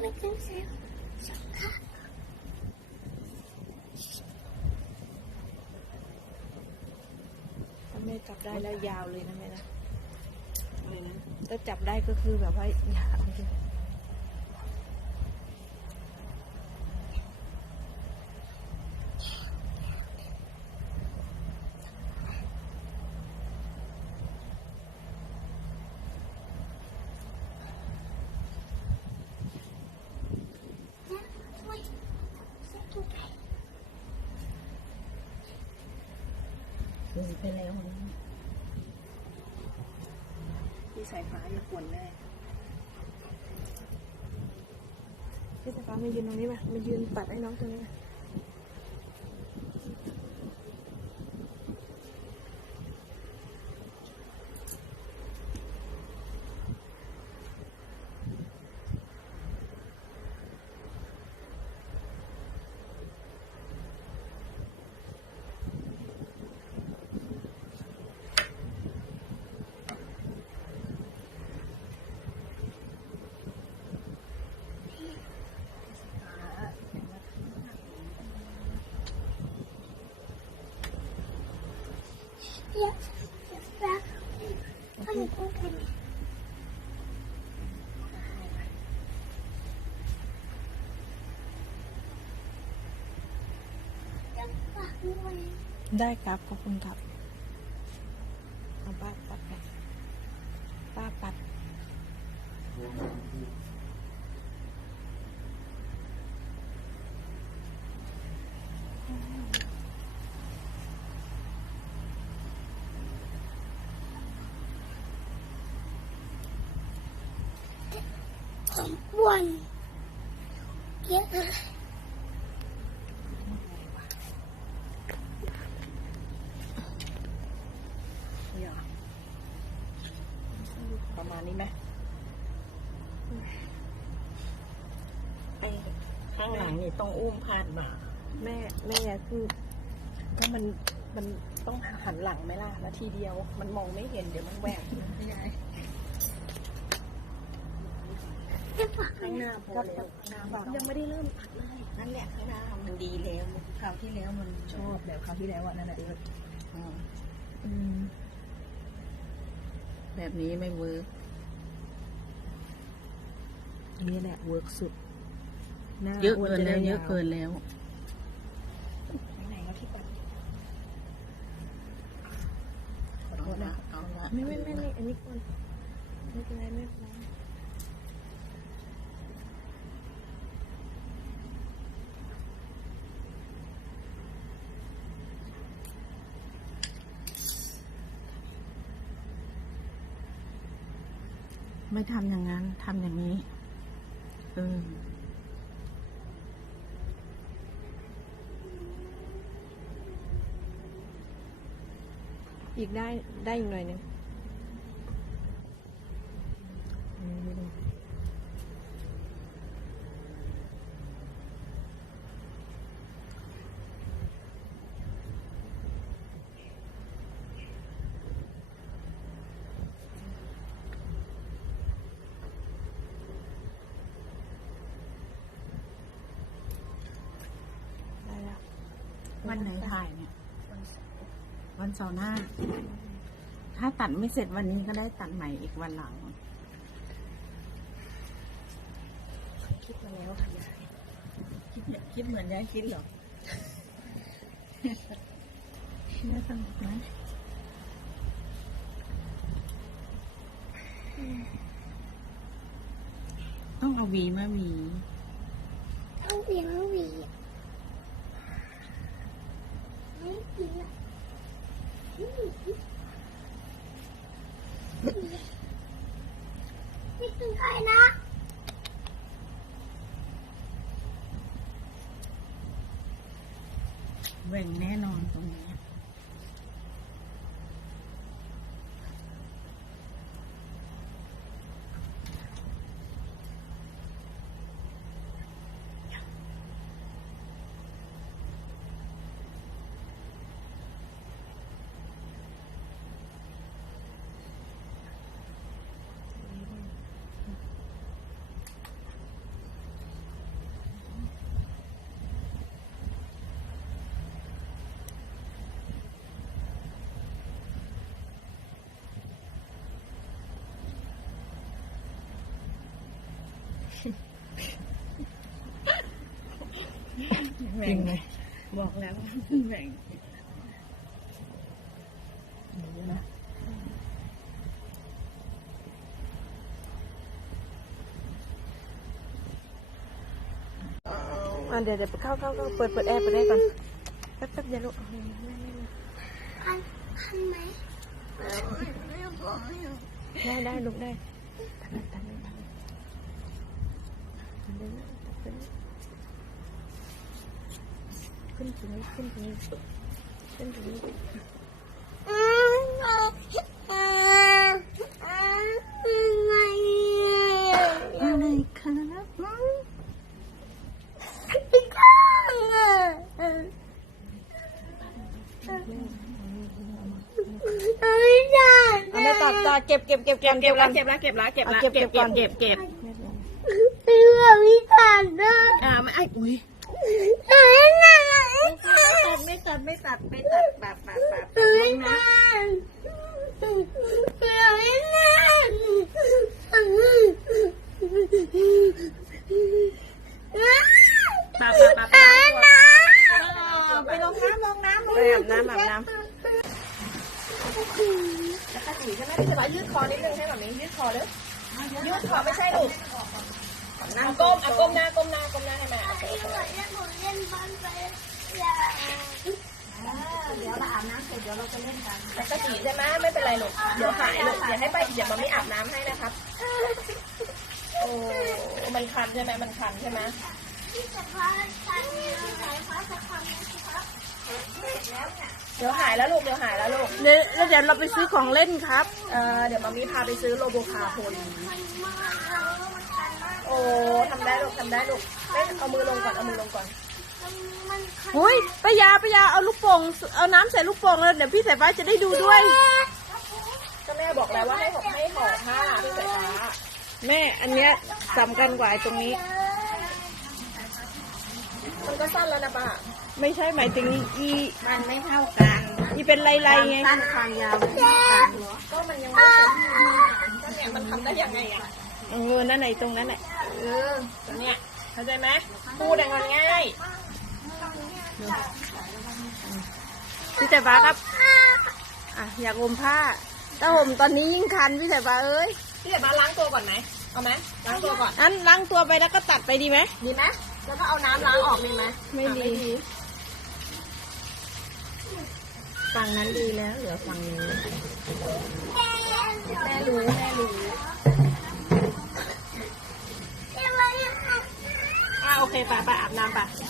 ไม่ต้องใช้สักค่ะถ้าแม่จับได้แล้วยาวเลยนะแม่นะ อะไรนะ ถ้าจับได้ก็คือแบบว่ายาวเลย แล้วช่วยสักตัวไป เลยไปแล้วนะ พี่สายฟ้าอย่ากวนแม่พี่สายฟ้ามายืนตรงนี้มายืนปัดให้น้องตรงนี้มาเดี๋ยวแล้วทำไมต้องเป็นจะฝากด้วย ได้ครับขอบคุณครับเอาป้าปัดไปป้าปัด สมควรเยอะเลย นี่เหรอประมาณนี้ไหม ไอ้ข้างหลังนี่ต้องอุ้มพาดบ่า แม่คือก็มันต้องหันหลังไหมล่ะนาทีเดียวมันมองไม่เห็นเดี๋ยวมันแหวกไม่ได้ จะฝาก ข้างหน้าพอแล้วข้างหน้าพอ ยังไม่ได้เริ่มอัดเลย นั่นแหละข้างหน้ามันดีแล้วคราวที่แล้วมันชอบ แบบคราวที่แล้วอ่ะนั่นแหละ อืมแบบนี้ไม่เวิร์ก นี่แหละเวิร์กสุดหน้า เยอะ ว เกิน จะ แล้ว ได้ เยอะเกินแล้ว ไหนๆก็ที่ปัดขอ เอา โทษ ละ นะ เอาละ ไม่อันนี้ก่อนไม่เป็นไรไม่เป็นไร ไม่ทำอย่างนั้นทำอย่างนี้ อีกได้อีกหน่อยหนึงได้แล้ว วันไหนถ่ายเนี่ย วันเสาร์หน้า ถ้าตัดไม่เสร็จวันนี้ก็ได้ตัดใหม่อีกวันหลัง คิดมาแล้วค่ะยาย คิดเหมือนยายคิดเหรอ น่าสนุกไหมต้องเอาหวีมาหวี เอาเสียงเอาหวีไม่ดีอ่ะนี่คือใครนะ แหว่งแน่นอนตรงนี้ จริงไหม บอกแล้วแบ่งดูนะเดี๋ยวเข้าเปิดแอร์ก่อนแป๊บอย่าลุก คันไหมไม่บอกไม่รู้ ได้ลุกได้ขึ้นถึงนี้อะไรครับ เอาไม่ตัดจ้าเก็บแล้ว พี่ว่าพี่ตัดนะ ไม่ไอ้อุ้ย ไม่ตัดแบบไม่ตัดไปลงน้ำ ไปอาบน้ำแล้วก็จีใช่ไหมพี่จะมายืดคอนิดนึงให้แบบนี้ยืดคอเด้อยืดคอไม่ใช่ลูกนั่งก้มหน้าให้แม่ เล่นบอลไปอย่า เดี๋ยวเราอาบน้ำเสร็จเดี๋ยวเราจะเล่นกัน แล้วก็จีใช่ไหมไม่เป็นไรลูกเดี๋ยวหายลูกอย่าให้ไปเดี๋ยวมันไม่อาบน้ำให้นะครับโอ้มันคันใช่ไหมพี่จะพาฉันสายฟ้าจะทำนะครับ เดี๋ยวหายแล้วลูก เดี๋ยวเราไปซื้อของเล่นครับ เดี๋ยวมามีพาไปซื้อโลโบคาโพล มันมากแล้วมันคันมาก โอ้ทำได้ลูกเล่นเอามือลงก่อนมันคัน เฮ้ยป้ายาเอาลูกโป่งเอาน้ำใส่ลูกโป่งแล้วเดี๋ยวพี่สายฟ้าจะได้ดูด้วย ก็แม่บอกแล้วว่าให้ห่อผ้าพี่สายฟ้า แม่อันเนี้ยสำคัญกว่าไอ้ตรงนี้ มันก็สั้นแล้วนะป้า ไม่ใช่หมายถึงอี มันไม่เท่ากัน อีเป็นไรไง สั้นความยาวไม่เท่ากันก็มันยังไม่เสร็จก็เนี่ยมันทำได้ยังไงอ่ะ นั่นไหนตรงนั้นแหละ ตัวเนี้ยเข้าใจไหมพูดอย่างง่าย พี่สายฟ้าครับอยากห่มผ้าถ้าห่มตอนนี้ยิ่งคันพี่สายฟ้าเอ้ย พี่เดี๋ยวมาล้างตัวก่อนไหมเอาไหมล้างตัวก่อน อันล้างตัวไปแล้วก็ตัดไปดีไหม ดีไหมแล้วก็เอาน้ำล้างออกดีไหม ไม่ดี ฝั่งนั้นดีแล้วเหลือฝั่งนี้ แม่รู้ โอเคไปอาบน้ำไป